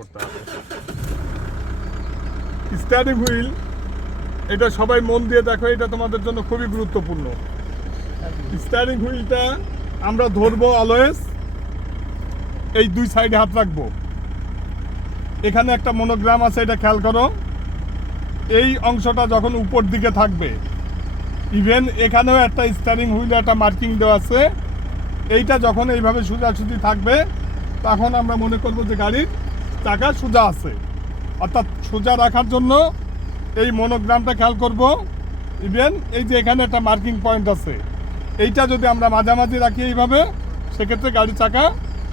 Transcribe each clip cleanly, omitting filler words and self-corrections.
করতে হবে। Steering wheel এটা সবাই মন দিয়ে দেখো, এটা তোমাদের জন্য খুবই গুরুত্বপূর্ণ। স্টিয়ারিং হুইলটা আমরা ধরবো অলওয়েজ এই দুই সাইডে হাত রাখবো। এখানে একটা মনোগ্রাম আছে, এটা খেয়াল করো। এই অংশটা যখন উপর দিকে থাকবে, ইভেন এখানেও একটা স্টিয়ারিং হুইলে একটা মার্কিং দেওয়া আছে। এইটা যখন এইভাবে সোজাসুজি থাকবে তখন আমরা মনে করব যে গাড়ির চাকা সোজা আছে। অর্থাৎ সোজা রাখার জন্য এই মনোগ্রামটা খেয়াল করব। ইভেন এই যে এখানে একটা মার্কিং পয়েন্ট আছে, এইটা যদি আমরা মাঝামাঝি রাখি এইভাবে, সেক্ষেত্রে গাড়ির চাকা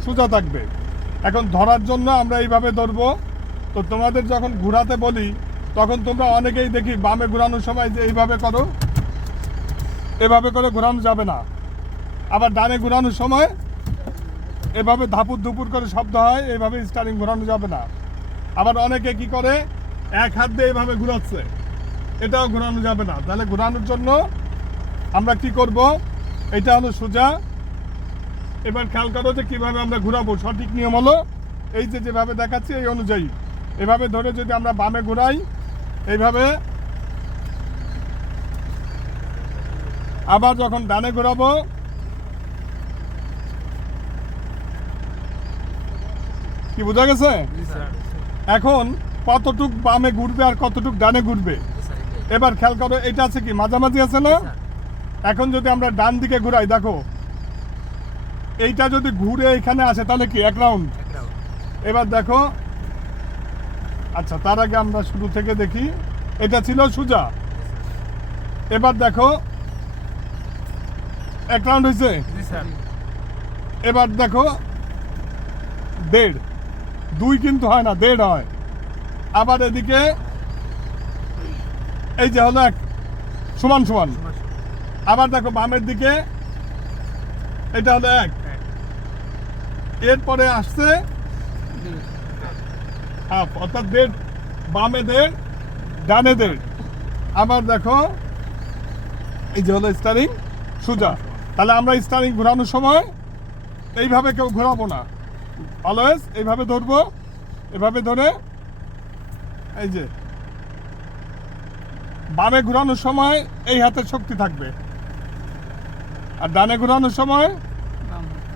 সোজা থাকবে। এখন ধরার জন্য আমরা এইভাবে ধরবো। তো তোমাদের যখন ঘোরাতে বলি তখন তোমরা অনেকেই দেখি বামে ঘোরানোর সময় যে এইভাবে করো, এভাবে করে ঘোরানো যাবে না। আবার ডানে ঘোরানোর সময় এভাবে ধাপুর ধুপুর করে শব্দ হয়, এইভাবে স্টিয়ারিং ঘোরানো যাবে না। আবার অনেকে কি করে এক হাত দিয়ে এইভাবে ঘোরাচ্ছে, এটাও ঘোরানো যাবে না। তাহলে ঘোরানোর জন্য আমরা কি করব, এটা হলো সোজা। এবার খেয়াল করো যে কীভাবে আমরা ঘোরাবো। সঠিক নিয়ম হলো এই যে যেভাবে দেখাচ্ছি এই অনুযায়ী এভাবে ধরে যদি আমরা বামে ঘোরাই এইভাবে, আবার যখন ডানে ঘোরাবো কি বোঝা গেছে? এখন কতটুক বামে ঘুরবে আর কতটুক ডানে ঘুরবে এবার খেয়াল করো। এটা আছে কি মাঝামাঝি আছে না? এখন যদি আমরা ডান দিকে ঘুরাই, দেখো এইটা যদি ঘুরে এখানে আসে তাহলে কি এক রাউন্ড। এবার দেখো, আচ্ছা তার আগে আমরা শুরু থেকে দেখি। এটা ছিল সোজা, এবার দেখো এক রাউন্ড হয়েছে। এবার দেখো দেড়, দুই কিন্তু হয় না, দেড় হয়। আবার এদিকে এই যে হলো এক, সমান সমান। আবার দেখো বামের দিকে এটা হলো এক, এরপরে আসছে হাফ, অর্থাৎ দেড় বামে দেড় ডানে দেড়। আবার দেখো এই যে হলো স্টিয়ারিং সোজা। তাহলে আমরা স্টিয়ারিং ঘোরানোর সময় এইভাবে কেউ ঘোরাবো না, অলওয়েজ এইভাবে ধরবো। এভাবে ধরে এই যে বামে ঘোরানোর সময় এই হাতের শক্তি থাকবে, আর ডানে ঘোরানোর সময়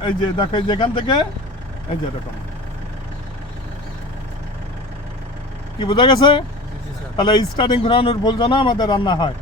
এই যে দেখো যেখান থেকে এই যে এরকম। কি বোঝা গেছে? তাহলে স্টিয়ারিং ঘোরানোর ভুল যেন আমাদের রান্না হয়।